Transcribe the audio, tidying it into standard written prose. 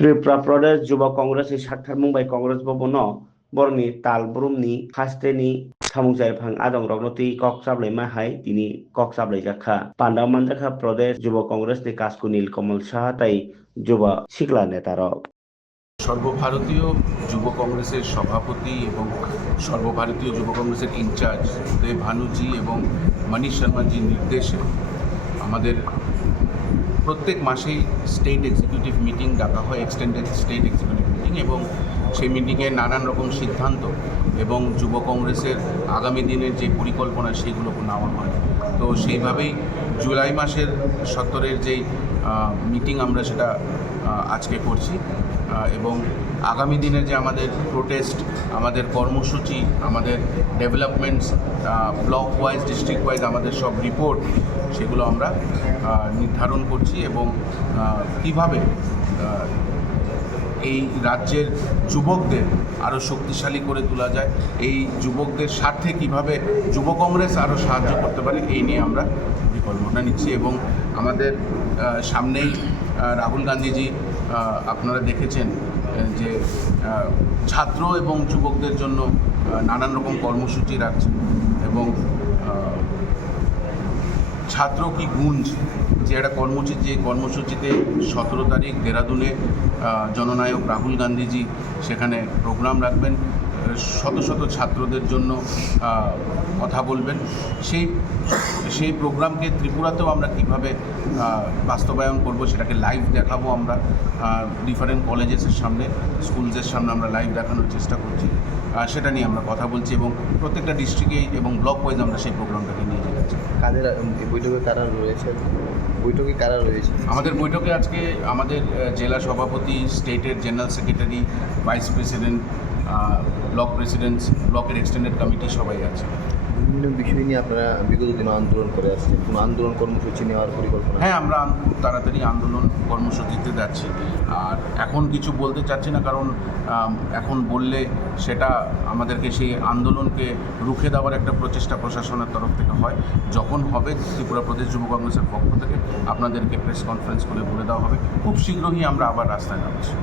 त्रिपुरा प्रदेश युवा कांग्रेस साक्थार मुंबाइ कांग्रेस भवन बरनि तालब्रुमनि हास्टेनि सामुजाय भां आदम रगनति कक साबलाइ माहाय तिनि कक साबलाइ जाखा पान्डा मानजाखा प्रदेश युवा कांग्रेस नि कास्कु नीलकमल साहा ताई युवा सिगला नेता रक সর্বভারতীয় যুব কংগ্রেসের সভাপতি এবং সর্বভারতীয় যুব কংগ্রেসের ইনচার্জ দেব ভানুজি এবং মনীষ শর্মাজির নির্দেশে আমাদের প্রত্যেক মাসেই স্টেট এক্সিকিউটিভ মিটিং ডাকা হয়, এক্সটেন্ডেড স্টেট এক্সিকিউটিভ মিটিং, এবং সেই মিটিংয়ে নানান রকম সিদ্ধান্ত এবং যুব কংগ্রেসের আগামী দিনের যে পরিকল্পনা সেগুলো নেওয়া হয়। তো সেইভাবেই জুলাই মাসের 17-এর যেই মিটিং আমরা সেটা আজকে করছি এবং আগামী দিনের যে আমাদের প্রোটেস্ট, আমাদের কর্মসূচি, আমাদের developments, block wise, district wise আমাদের সব রিপোর্ট সেগুলো আমরা নির্ধারণ করছি এবং কীভাবে এই রাজ্যের যুবকদের আরও শক্তিশালী করে তোলা যায়, এই যুবকদের স্বার্থে কীভাবে যুব কংগ্রেস আরও সাহায্য করতে পারে, এই নিয়ে আমরা পরিকল্পনা নিচ্ছি। এবং আমাদের সামনেই রাহুল গান্ধীজি, আপনারা দেখেছেন যে ছাত্র এবং যুবকদের জন্য নানান রকম কর্মসূচি রাখছেন এবং ছাত্র কি গুঞ্জ যে একটা কর্মসূচিতে 17 তারিখ দেরাদুনে জননায়ক রাহুল গান্ধীজি সেখানে প্রোগ্রাম রাখবেন, শত শত ছাত্রদের জন্য কথা বলবেন। সেই প্রোগ্রামকে ত্রিপুরাতেও আমরা কীভাবে বাস্তবায়ন করব সেটাকে লাইভ দেখাবো। আমরা ডিফারেন্ট কলেজেসের সামনে, স্কুলসের সামনে আমরা লাইভ দেখানোর চেষ্টা করছি, সেটা নিয়ে আমরা কথা বলছি এবং প্রত্যেকটা ডিস্ট্রিক্টে এবং ব্লক ওয়াইজ আমরা সেই প্রোগ্রামটাকে নিয়ে যাচ্ছি। কাদের বৈঠকে কারা রয়েছে? আমাদের বৈঠকে আজকে আমাদের জেলা সভাপতি, স্টেটের general secretary, vice president, block presidents, ব্লকের এক্সটেন্ডেড কমিটি সবাই আছে। বিভিন্ন বিষয় নিয়ে আপনারা বিগত দিনে আন্দোলন করে আসছেন, কোনো আন্দোলন কর্মসূচি নেওয়ার পরিকল্পনা? হ্যাঁ, আমরা খুব তাড়াতাড়ি আন্দোলন কর্মসূচিতে যাচ্ছি। আর এখন কিছু বলতে চাচ্ছি না, কারণ এখন বললে সেটা আমাদেরকে সেই আন্দোলনকে রুখে দেওয়ার একটা প্রচেষ্টা প্রশাসনের তরফ থেকে হয়। যখন হবে ত্রিপুরা প্রদেশ যুব কংগ্রেসের পক্ষ থেকে আপনাদেরকে প্রেস কনফারেন্স করে বলে দেওয়া হবে। খুব শীঘ্রই আমরা আবার রাস্তায় নামছি।